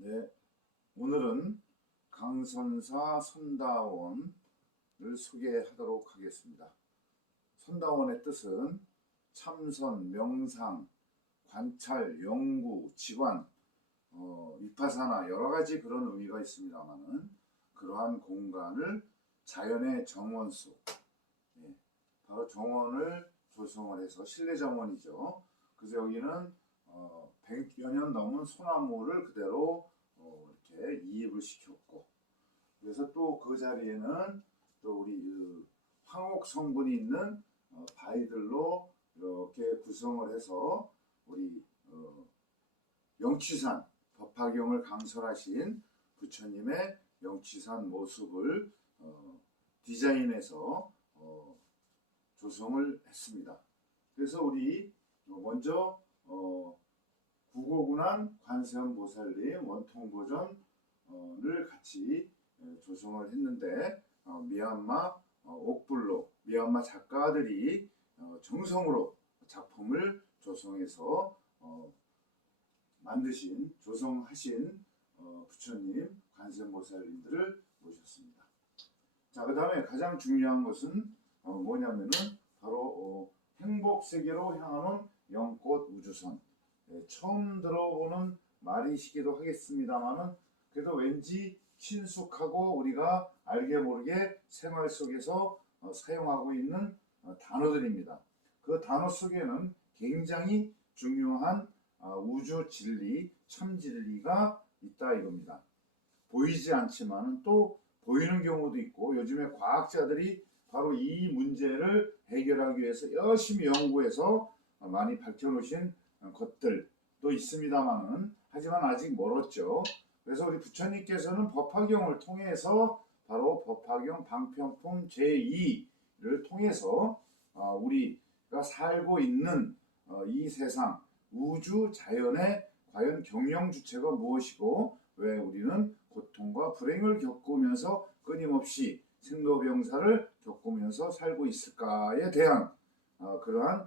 네, 오늘은 강선사 선다원을 소개하도록 하겠습니다. 선다원의 뜻은 참선, 명상, 관찰, 연구, 지관, 위파사나 여러 가지 그런 의미가 있습니다만은 그러한 공간을 자연의 정원수, 바로 정원을 조성을 해서 실내 정원이죠. 그래서 여기는 100여 년 넘은 소나무를 그대로 이렇게 이입을 시켰고, 그래서 또 그 자리에는 또 우리 황옥 성분이 있는 바위들로 이렇게 구성을 해서 우리 영취산 법화경을 강설하신 부처님의 영취산 모습을 디자인해서 조성을 했습니다. 그래서 우리 먼저 구고군한 관세음보살님 원통 버전을 같이 조성을 했는데 미얀마 옥불로 미얀마 작가들이 정성으로 작품을 조성해서 만드신 조성하신 부처님 관세음보살님들을 모셨습니다. 자, 그 다음에 가장 중요한 것은 뭐냐면은 바로 행복세계로 향하는 영꽃 우주선. 처음 들어보는 말이시기도 하겠습니다만은 그래도 왠지 친숙하고 우리가 알게 모르게 생활 속에서 사용하고 있는 단어들입니다. 그 단어 속에는 굉장히 중요한 우주 진리, 참 진리가 있다 이겁니다. 보이지 않지만 또 보이는 경우도 있고, 요즘에 과학자들이 바로 이 문제를 해결하기 위해서 열심히 연구해서 많이 밝혀놓으신 것들도 있습니다만은 하지만 아직 멀었죠. 그래서 우리 부처님께서는 법화경을 통해서 바로 법화경 방편품 제2를 통해서 우리가 살고 있는 이 세상 우주 자연의 과연 경영 주체가 무엇이고 왜 우리는 고통과 불행을 겪으면서 끊임없이 생로병사를 겪으면서 살고 있을까에 대한 그러한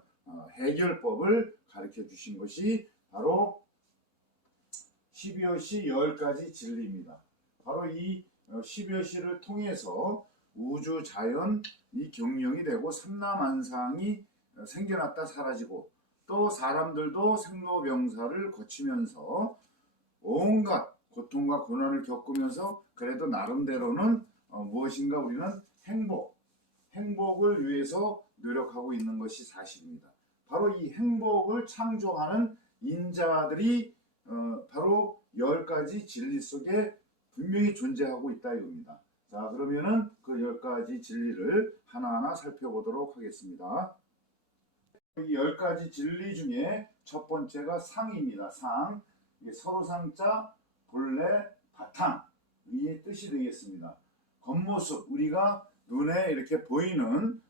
해결법을 가르쳐 주신 것이 바로 12여시 10가지 진리입니다. 바로 이 12여시를 통해서 우주 자연이 경영이 되고 삼라만상이 생겨났다 사라지고 또 사람들도 생로병사를 거치면서 온갖 고통과 고난을 겪으면서 그래도 나름대로는 무엇인가 우리는 행복을 위해서 노력하고 있는 것이 사실입니다. 바로 이 행복을 창조하는 인자들이 바로 10가지 진리 속에 분명히 존재하고 있다 이겁니다. 자, 그러면은 그 10가지 진리를 하나하나 살펴보도록 하겠습니다. 이 10가지 진리 중에 첫 번째가 상입니다. 상. 이게 서로상자, 본래, 바탕. 이 뜻이 되겠습니다. 겉모습, 우리가 눈에 이렇게 보이는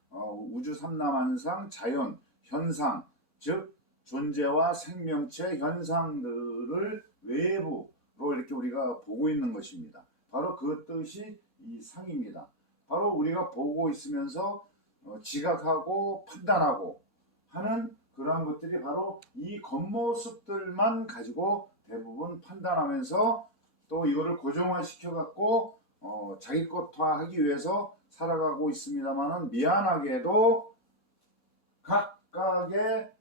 우주 삼라만상, 자연, 현상, 즉 존재와 생명체 현상들을 외부로 이렇게 우리가 보고 있는 것입니다. 바로 그 뜻이 이 상입니다. 바로 우리가 보고 있으면서 지각하고 판단하고 하는 그러한 것들이 바로 이 겉모습들만 가지고 대부분 판단하면서 또 이거를 고정화시켜 갖고 자기 것화하기 위해서 살아가고 있습니다만은 미안하게도 각각의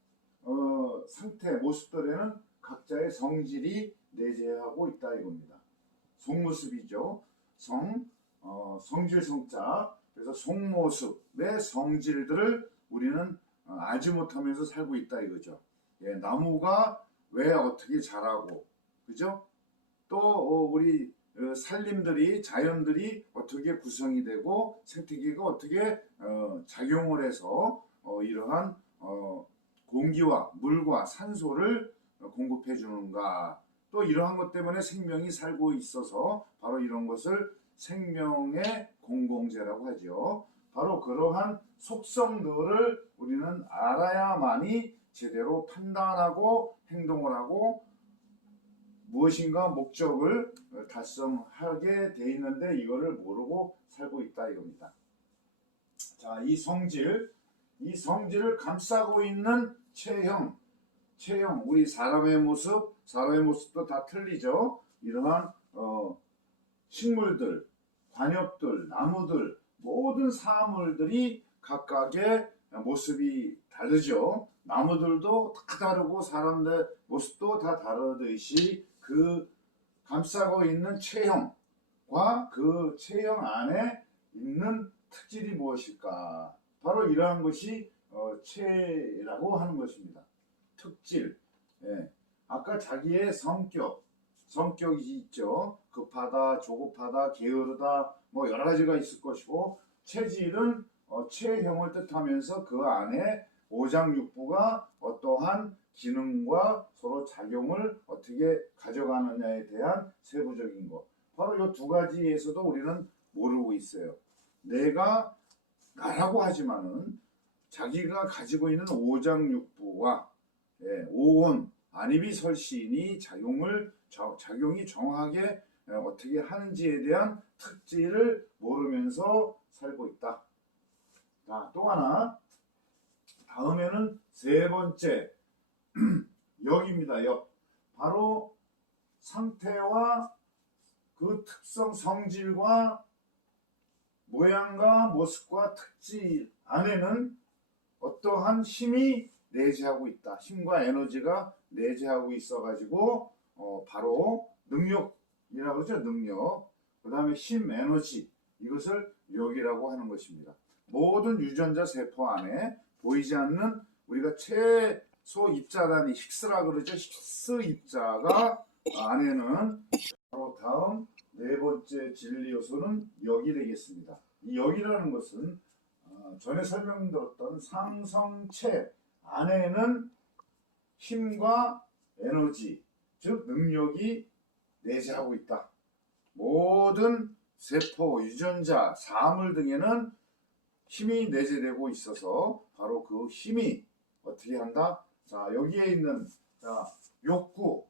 상태 모습들에는 각자의 성질이 내재하고 있다 이겁니다. 속모습이죠. 성질 성자. 그래서 속모습의 성질들을 우리는 알지 못하면서 살고 있다 이거죠. 예, 나무가 왜 어떻게 자라고, 그죠? 또 우리 산림들이 자연들이 어떻게 구성이 되고 생태계가 어떻게 작용을 해서 이러한 공기와 물과 산소를 공급해 주는가, 또 이러한 것 때문에 생명이 살고 있어서 바로 이런 것을 생명의 공공재라고 하죠. 바로 그러한 속성들을 우리는 알아야만이 제대로 판단하고 행동을 하고 무엇인가 목적을 달성하게 돼 있는데 이거를 모르고 살고 있다 이겁니다. 자, 이 성질을 감싸고 있는 체형, 우리 사람의 모습도 다 틀리죠. 이러한 식물들, 관엽들, 나무들 모든 사물들이 각각의 모습이 다르죠. 나무들도 다 다르고 사람들 모습도 다 다르듯이 그 감싸고 있는 체형과 그 체형 안에 있는 특질이 무엇일까? 바로 이러한 것이 체라고 하는 것입니다. 특질. 예. 아까 자기의 성격이 있죠. 급하다, 조급하다, 게으르다, 뭐 여러 가지가 있을 것이고, 체질은 체형을 뜻하면서 그 안에 오장육부가 어떠한 기능과 서로 작용을 어떻게 가져가느냐에 대한 세부적인 것. 바로 이 두 가지에서도 우리는 모르고 있어요. 내가 나라고 하지만은 자기가 가지고 있는 오장육부와 오온, 안입이설신이 작용이 정확하게 어떻게 하는지에 대한 특질을 모르면서 살고 있다. 자, 또 하나. 다음에는 세 번째 역입니다. 역. 바로 상태와 그 특성, 성질과 모양과 모습과 특질 안에는 어떠한 힘이 내재하고 있다. 힘과 에너지가 내재하고 있어가지고 바로 능력이라고 그러죠. 능력. 그 다음에 힘, 에너지. 이것을 역이라고 하는 것입니다. 모든 유전자 세포 안에 보이지 않는 우리가 최소 입자단위 힉스라 그러죠. 힉스 입자가 안에는 바로 다음 네 번째 진리 요소는 역이 되겠습니다. 이 역이라는 것은 전에 설명드렸던 상성체 안에는 힘과 에너지, 즉 능력이 내재하고 있다. 모든 세포, 유전자, 사물 등에는 힘이 내재되고 있어서 바로 그 힘이 어떻게 한다? 자, 여기에 있는 욕구,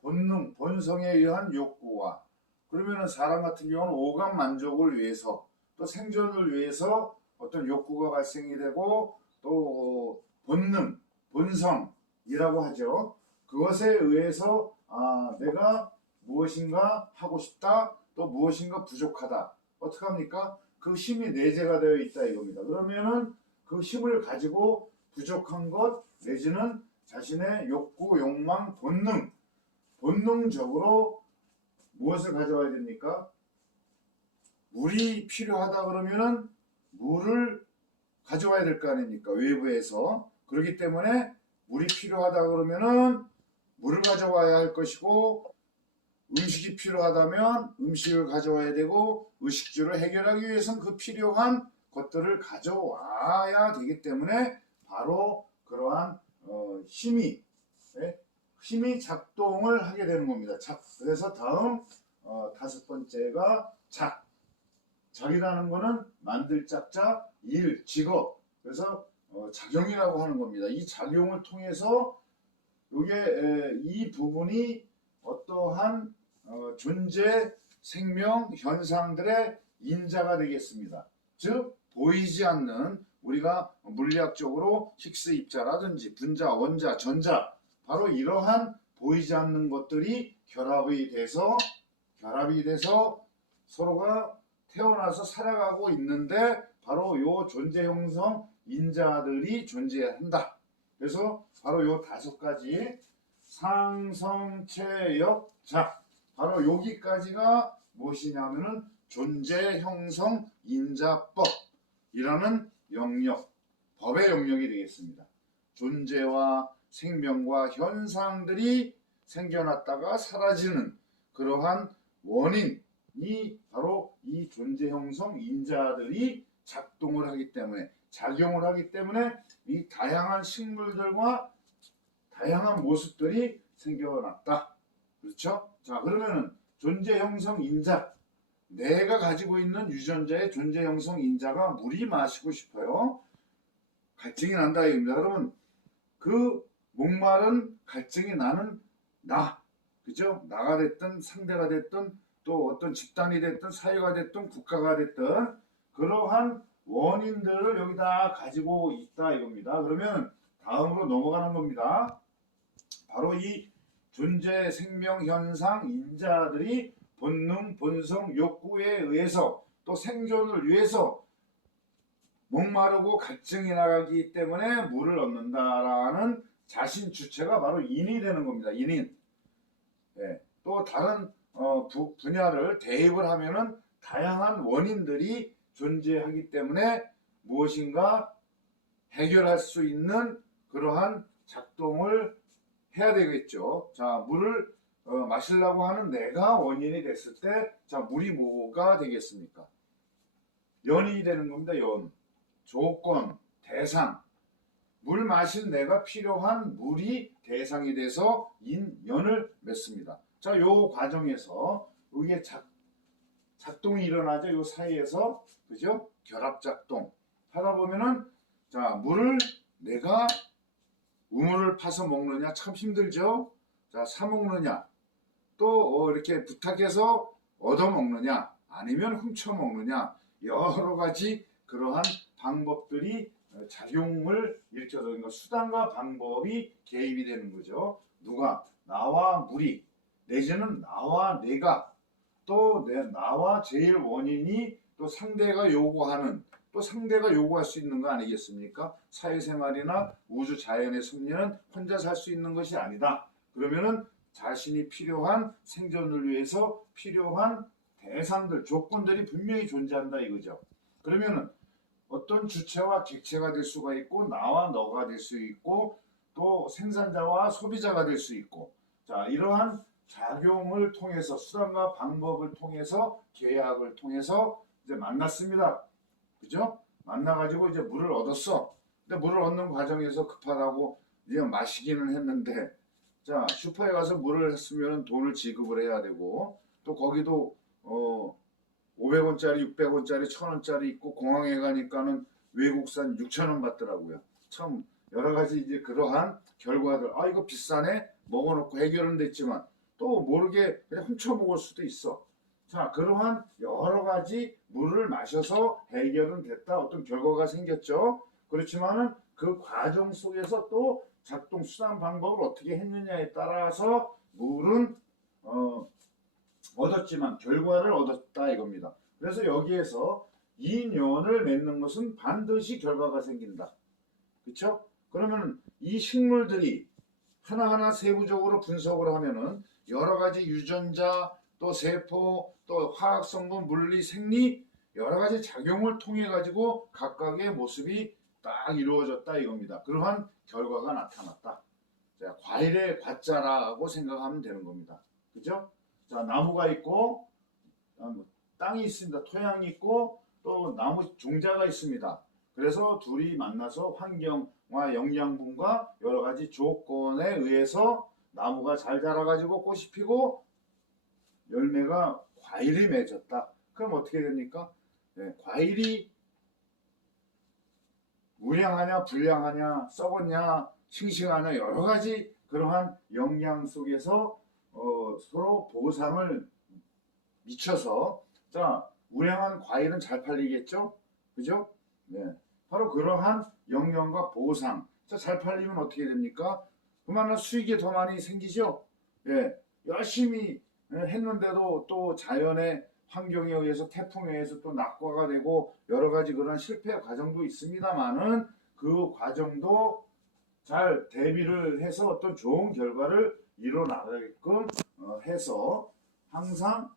본능, 본성에 의한 욕구와 그러면은 사람 같은 경우는 오감 만족을 위해서 또 생존을 위해서 어떤 욕구가 발생이 되고 또 본능, 본성이라고 하죠. 그것에 의해서 내가 무엇인가 하고 싶다, 또 무엇인가 부족하다. 어떻게 합니까? 그 힘이 내재가 되어 있다 이겁니다. 그러면은 그 힘을 가지고 부족한 것 내지는 자신의 욕구, 욕망, 본능적으로 무엇을 가져와야 됩니까? 물이 필요하다 그러면은 물을 가져와야 될 거 아닙니까? 외부에서. 그렇기 때문에 물이 필요하다 그러면은 물을 가져와야 할 것이고, 음식이 필요하다면 음식을 가져와야 되고, 의식주를 해결하기 위해서는 그 필요한 것들을 가져와야 되기 때문에 바로 그러한 힘이 작동을 하게 되는 겁니다. 그래서 다음 다섯 번째가 작이라는 거는 만들 짝자, 일, 직업. 그래서 작용이라고 하는 겁니다. 이 작용을 통해서 이 부분이 어떠한 존재, 생명, 현상들의 인자가 되겠습니다. 즉 보이지 않는 우리가 물리학적으로 힉스 입자라든지 분자, 원자, 전자 바로 이러한 보이지 않는 것들이 결합이 돼서 서로가 태어나서 살아가고 있는데 바로 요 존재 형성 인자들이 존재한다. 그래서 바로 요 다섯 가지 상성체역 작 바로 여기까지가 무엇이냐면은 존재 형성 인자법이라는 영역, 법의 영역이 되겠습니다. 존재와 생명과 현상들이 생겨났다가 사라지는 그러한 원인이 바로 이 존재 형성 인자들이 작동을 하기 때문에, 작용을 하기 때문에 이 다양한 식물들과 다양한 모습들이 생겨났다. 그렇죠? 자, 그러면은 존재 형성 인자, 내가 가지고 있는 유전자의 존재 형성 인자가 물이 마시고 싶어요. 갈증이 난다 이겁니다. 그러면 그 목마른 갈증이 나는 나, 그죠? 나가 됐든 상대가 됐든 또 어떤 집단이 됐든 사회가 됐든 국가가 됐든 그러한 원인들을 여기다 가지고 있다 이겁니다. 그러면 다음으로 넘어가는 겁니다. 바로 이 존재, 생명, 현상, 인자들이 본능, 본성, 욕구에 의해서 또 생존을 위해서 목마르고 갈증이 나가기 때문에 물을 얻는다라는 자신 주체가 바로 인이 되는 겁니다. 인인. 예. 또 다른 분야를 대입을 하면은 다양한 원인들이 존재하기 때문에 무엇인가 해결할 수 있는 그러한 작동을 해야 되겠죠. 자, 물을 마시려고 하는 내가 원인이 됐을 때, 자, 물이 뭐가 되겠습니까? 연이 되는 겁니다. 연. 조건, 대상. 물 마신 내가 필요한 물이 대상이 돼서 연을 맺습니다. 자, 요 과정에서 이게 작동이 일어나죠. 요 사이에서, 그죠? 결합작동 하다 보면은, 자, 물을 내가 우물을 파서 먹느냐 참 힘들죠. 자, 사 먹느냐, 또 이렇게 부탁해서 얻어 먹느냐, 아니면 훔쳐 먹느냐, 여러 가지 그러한 방법들이 작용을 일으켜서, 그러니까 수단과 방법이 개입이 되는 거죠. 누가? 나와 물이, 내지는 나와 내가, 또 나와 제일 원인이 또 상대가 요구하는, 또 상대가 요구할 수 있는 거 아니겠습니까? 사회생활이나 우주 자연의 섭리는 혼자 살 수 있는 것이 아니다. 그러면은 자신이 필요한 생존을 위해서 필요한 대상들, 조건들이 분명히 존재한다 이거죠. 그러면은 어떤 주체와 객체가 될 수가 있고, 나와 너가 될 수 있고, 또 생산자와 소비자가 될 수 있고, 자, 이러한 작용을 통해서, 수단과 방법을 통해서, 계약을 통해서 이제 만났습니다. 그죠? 만나가지고 이제 물을 얻었어. 근데 물을 얻는 과정에서 급하다고 이제 마시기는 했는데, 자, 슈퍼에 가서 물을 했으면 돈을 지급을 해야 되고, 또 거기도 500원짜리, 600원짜리, 1000원짜리 있고, 공항에 가니까는 외국산 6,000원 받더라고요. 참 여러 가지 이제 그러한 결과들, 아 이거 비싸네, 먹어놓고 해결은 됐지만 또 모르게 그냥 훔쳐 먹을 수도 있어. 자, 그러한 여러 가지 물을 마셔서 해결은 됐다, 어떤 결과가 생겼죠. 그렇지만은 그 과정 속에서 또 작동 수단 방법을 어떻게 했느냐에 따라서 물은 얻었지만 결과를 얻었다 이겁니다. 그래서 여기에서 인연을 맺는 것은 반드시 결과가 생긴다. 그렇죠? 그러면 이 식물들이 하나하나 세부적으로 분석을 하면은 여러 가지 유전자, 또 세포, 또 화학성분, 물리, 생리 여러 가지 작용을 통해 가지고 각각의 모습이 딱 이루어졌다 이겁니다. 그러한 결과가 나타났다. 자, 과일의 과자라고 생각하면 되는 겁니다. 그죠? 자, 나무가 있고 땅이 있습니다. 토양이 있고 또 나무 종자가 있습니다. 그래서 둘이 만나서 환경과 영양분과 여러 가지 조건에 의해서 나무가 잘 자라가지고 꽃이 피고 열매가 과일이 맺었다. 그럼 어떻게 됩니까? 네, 과일이 우량하냐 불량하냐, 썩었냐 싱싱하냐, 여러 가지 그러한 영양 속에서 서로 보상을 미쳐서, 자, 우량한 과일은 잘 팔리겠죠? 그죠? 네. 바로 그러한 영양과 보상. 자, 잘 팔리면 어떻게 됩니까? 그만한 수익이 더 많이 생기죠? 예. 열심히 했는데도 또 자연의 환경에 의해서, 태풍에 의해서 또 낙과가 되고 여러 가지 그런 실패 과정도 있습니다만은 그 과정도 잘 대비를 해서 어떤 좋은 결과를 이뤄나가게끔 해서 항상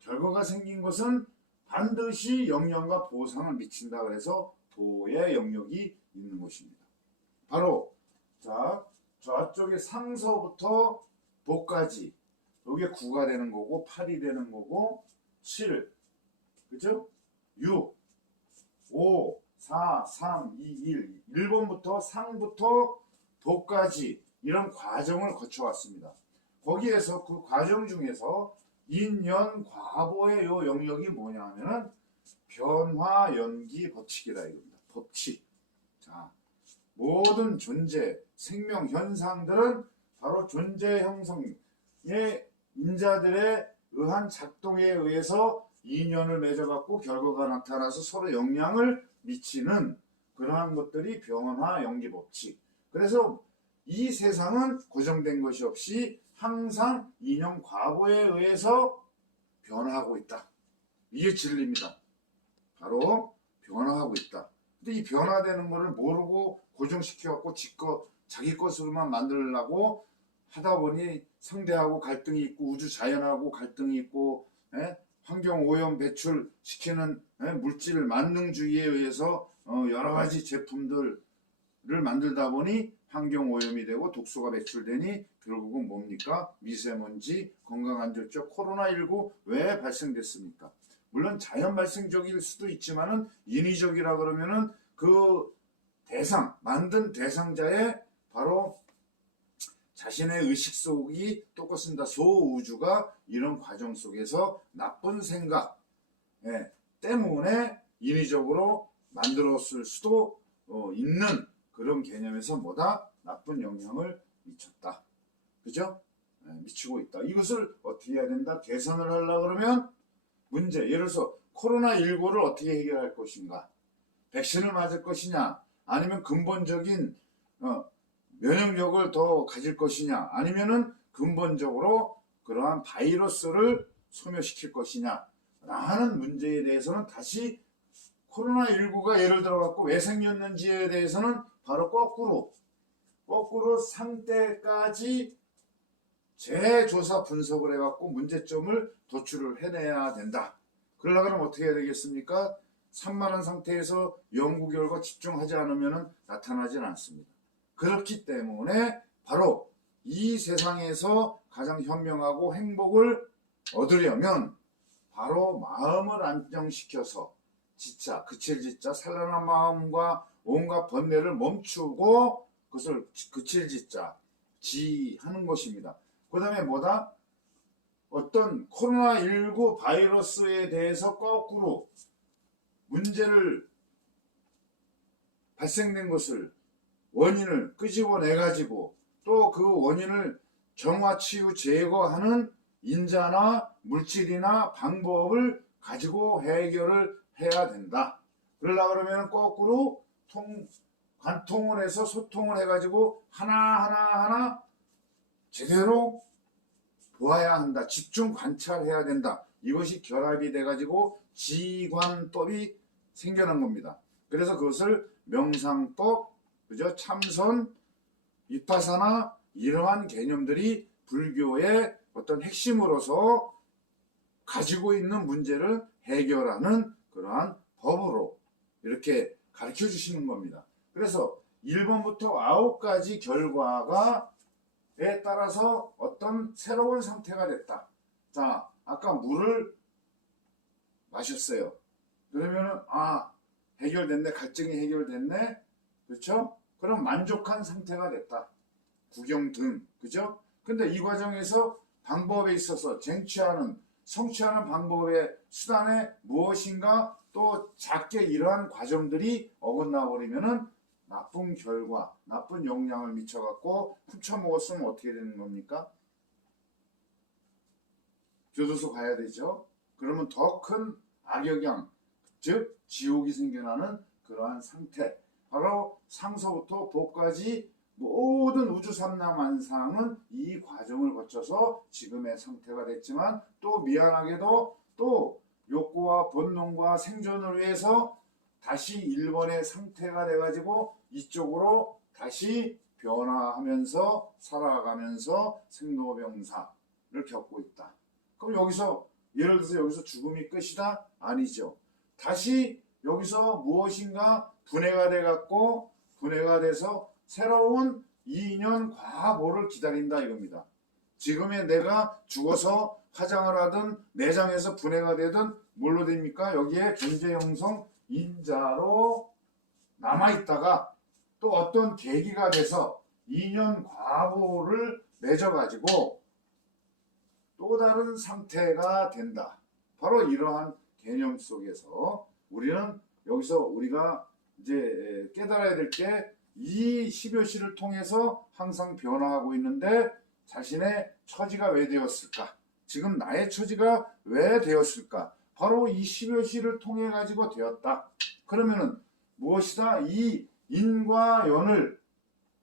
결과가 생긴 것은 반드시 영향과 보상을 미친다. 그래서 도의 영역이 있는 것입니다. 바로 자, 저쪽에 상서부터 도까지, 여기에 9가 되는 거고 8이 되는 거고 7, 그죠? 6, 5, 4, 3, 2, 1, 1번부터 상부터 도까지 이런 과정을 거쳐왔습니다. 거기에서 그 과정 중에서 인연 과보의 요 영역이 뭐냐 하면은 변화 연기 법칙이라 이겁니다. 법칙. 자, 모든 존재, 생명 현상들은 바로 존재 형성의 인자들에 의한 작동에 의해서 인연을 맺어갖고 결과가 나타나서 서로 영향을 미치는 그러한 것들이 변화 연기 법칙. 그래서 이 세상은 고정된 것이 없이 항상 인연 과보에 의해서 변화하고 있다. 이게 진리입니다. 바로 변화하고 있다. 근데 이 변화되는 거를 모르고 고정시켜갖고 자기 것으로만 만들려고 하다 보니 상대하고 갈등이 있고 우주 자연하고 갈등이 있고 환경 오염 배출시키는 물질 만능주의에 의해서 여러 가지 제품들을 만들다 보니 환경 오염이 되고 독소가 배출되니 결국은 뭡니까? 미세먼지, 건강 안 좋죠. 코로나19 왜 발생됐습니까? 물론 자연 발생적일 수도 있지만은 인위적이라 그러면은 그 만든 대상자의 바로 자신의 의식 속이 똑같습니다. 소우주가 이런 과정 속에서 나쁜 생각 때문에 인위적으로 만들었을 수도 있는 그런 개념에서 뭐다? 나쁜 영향을 미쳤다. 그죠? 미치고 있다. 이것을 어떻게 해야 된다? 개선을 하려고 그러면 문제, 예를 들어서 코로나19를 어떻게 해결할 것인가? 백신을 맞을 것이냐? 아니면 근본적인 면역력을 더 가질 것이냐? 아니면은 근본적으로 그러한 바이러스를 소멸시킬 것이냐? 라는 문제에 대해서는 다시 코로나19가 예를 들어 갖고 왜 생겼는지에 대해서는 바로 거꾸로 상태까지 재조사 분석을 해갖고 문제점을 도출을 해내야 된다. 그러려면 어떻게 해야 되겠습니까? 산만한 상태에서 연구 결과 집중하지 않으면 나타나진 않습니다. 그렇기 때문에 바로 이 세상에서 가장 현명하고 행복을 얻으려면 바로 마음을 안정시켜서 그칠 짓자 산란한 마음과 온갖 번뇌를 멈추고 그것을 그칠 짓자 지하는 것입니다. 그 다음에 뭐다? 어떤 코로나19 바이러스에 대해서 거꾸로 문제를 발생된 것을 원인을 끄집어내가지고 또 그 원인을 정화치유 제거하는 인자나 물질이나 방법을 가지고 해결을 해야 된다. 그러려고 그러면 거꾸로 관통을 해서 소통을 해가지고 하나하나 제대로 보아야 한다. 집중 관찰해야 된다. 이것이 결합이 돼가지고 지관법이 생겨난 겁니다. 그래서 그것을 명상법, 그죠? 참선, 비파사나 이러한 개념들이 불교의 어떤 핵심으로서 가지고 있는 문제를 해결하는 그러한 법으로 이렇게 가르쳐 주시는 겁니다. 그래서 1번부터 9가지 결과에 따라서 어떤 새로운 상태가 됐다. 자, 아까 물을 마셨어요. 그러면은 해결됐네. 갈증이 해결됐네. 그렇죠? 그럼 만족한 상태가 됐다. 구경 등. 그죠? 근데 이 과정에서 방법에 있어서 성취하는 방법의 수단에 무엇인가 또 작게 이러한 과정들이 어긋나 버리면은 나쁜 결과, 나쁜 영향을 미쳐갖고 훔쳐먹었으면 어떻게 되는 겁니까? 교도소 가야 되죠. 그러면 더 큰 악영향, 즉 지옥이 생겨나는 그러한 상태. 바로 상서부터 복까지 모든 우주 삼라만상은 이 과정을 거쳐서 지금의 상태가 됐지만 또 미안하게도 또 욕구와 본능과 생존을 위해서 다시 1번의 상태가 돼가지고 이쪽으로 다시 변화하면서 살아가면서 생로병사를 겪고 있다. 그럼 여기서 예를 들어서 여기서 죽음이 끝이다? 아니죠. 다시 여기서 무엇인가 분해가 돼서 새로운 2년 과보를 기다린다 이겁니다. 지금의 내가 죽어서 화장을 하든 내장에서 분해가 되든 뭘로 됩니까? 여기에 존재 형성 인자로 남아있다가 또 어떤 계기가 돼서 2년 과보를 맺어가지고 또 다른 상태가 된다. 바로 이러한 개념 속에서 우리는 여기서 우리가 이제 깨달아야 될 게 이 10여시를 통해서 항상 변화하고 있는데 자신의 처지가 왜 되었을까? 지금 나의 처지가 왜 되었을까? 바로 이 10여시를 통해 가지고 되었다. 그러면은 무엇이다? 이 인과 연을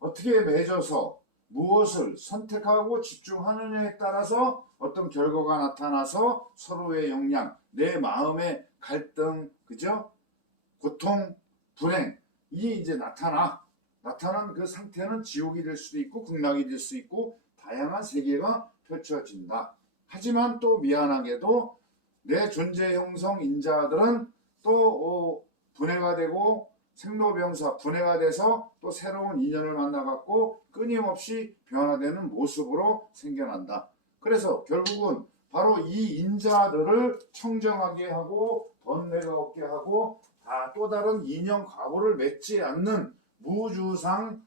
어떻게 맺어서 무엇을 선택하고 집중하느냐에 따라서 어떤 결과가 나타나서 서로의 역량, 내 마음의 갈등, 그죠? 고통, 불행, 이 이제 나타난 그 상태는 지옥이 될 수도 있고 극락이 될 수 있고 다양한 세계가 펼쳐진다. 하지만 또 미안하게도 내 존재 형성 인자들은 또 분해가 되고 생로병사 분해가 돼서 또 새로운 인연을 만나갖고 끊임없이 변화되는 모습으로 생겨난다. 그래서 결국은 바로 이 인자들을 청정하게 하고 번뇌가 없게 하고 또 다른 인연 과거를 맺지 않는 무주상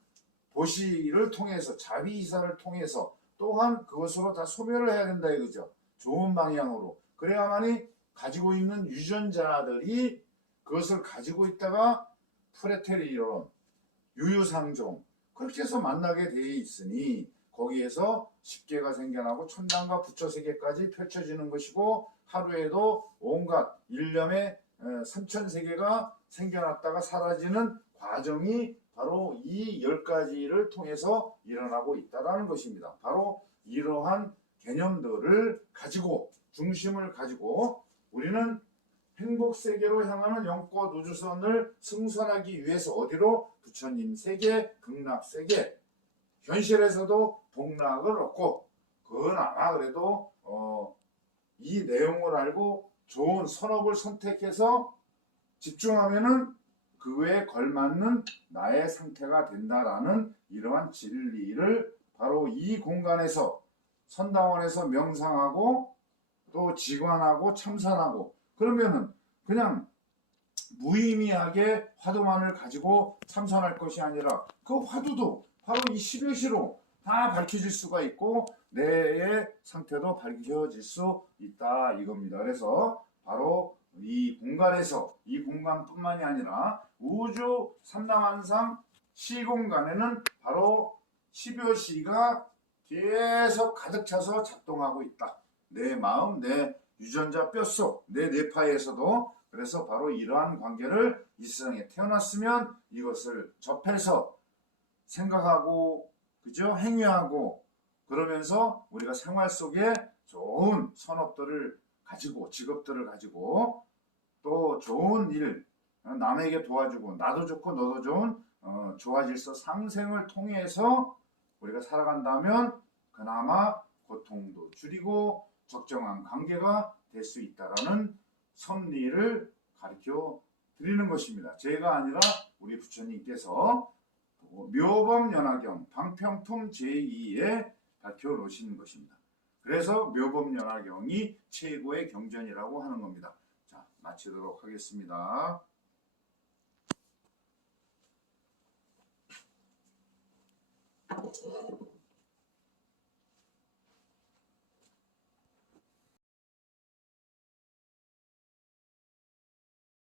도시를 통해서 자비이사를 통해서 또한 그것으로 다 소멸을 해야 된다 이거죠. 좋은 방향으로. 그래야만이 가지고 있는 유전자들이 그것을 가지고 있다가 프레테리론, 유유상종 그렇게 해서 만나게 돼 있으니 거기에서 십계가 생겨나고 천당과 부처세계까지 펼쳐지는 것이고 하루에도 온갖 일념의 삼천세계가 생겨났다가 사라지는 과정이 바로 이 10가지를 통해서 일어나고 있다는 것입니다. 바로 이러한 개념들을 가지고 중심을 가지고 우리는 행복세계로 향하는 영꽃 우주선을 승선하기 위해서 어디로? 부처님 세계, 극락세계, 현실에서도 복락을 얻고 그건 아마 그래도 이 내용을 알고 좋은 선업을 선택해서 집중하면은 그에 걸맞는 나의 상태가 된다라는 이러한 진리를 바로 이 공간에서 선당원에서 명상하고 또 지관하고 참선하고 그러면은 그냥 무의미하게 화두만을 가지고 참선할 것이 아니라 그 화두도 바로 이 10여시로 다 밝혀질 수가 있고 내의 상태도 밝혀질 수 있다 이겁니다. 그래서 바로 이 공간에서 이 공간뿐만이 아니라 우주 삼라만상 시공간에는 바로 10여시가 계속 가득 차서 작동하고 있다. 내 마음, 내 유전자 뼛속, 내 뇌파에서도. 그래서 바로 이러한 관계를 이 세상에 태어났으면 이것을 접해서 생각하고 그죠? 행위하고 그러면서 우리가 생활 속에 좋은 선업들을 가지고 직업들을 가지고 또 좋은 일 남에게 도와주고 나도 좋고 너도 좋은 조화질서 상생을 통해서 우리가 살아간다면 그나마 고통도 줄이고 적정한 관계가 될 수 있다라는 섭리를 가르쳐 드리는 것입니다. 제가 아니라 우리 부처님께서 묘법연화경 방평품 제2에 밝혀 놓으시는 것입니다. 그래서 묘법연화경이 최고의 경전이라고 하는 겁니다. 자, 마치도록 하겠습니다.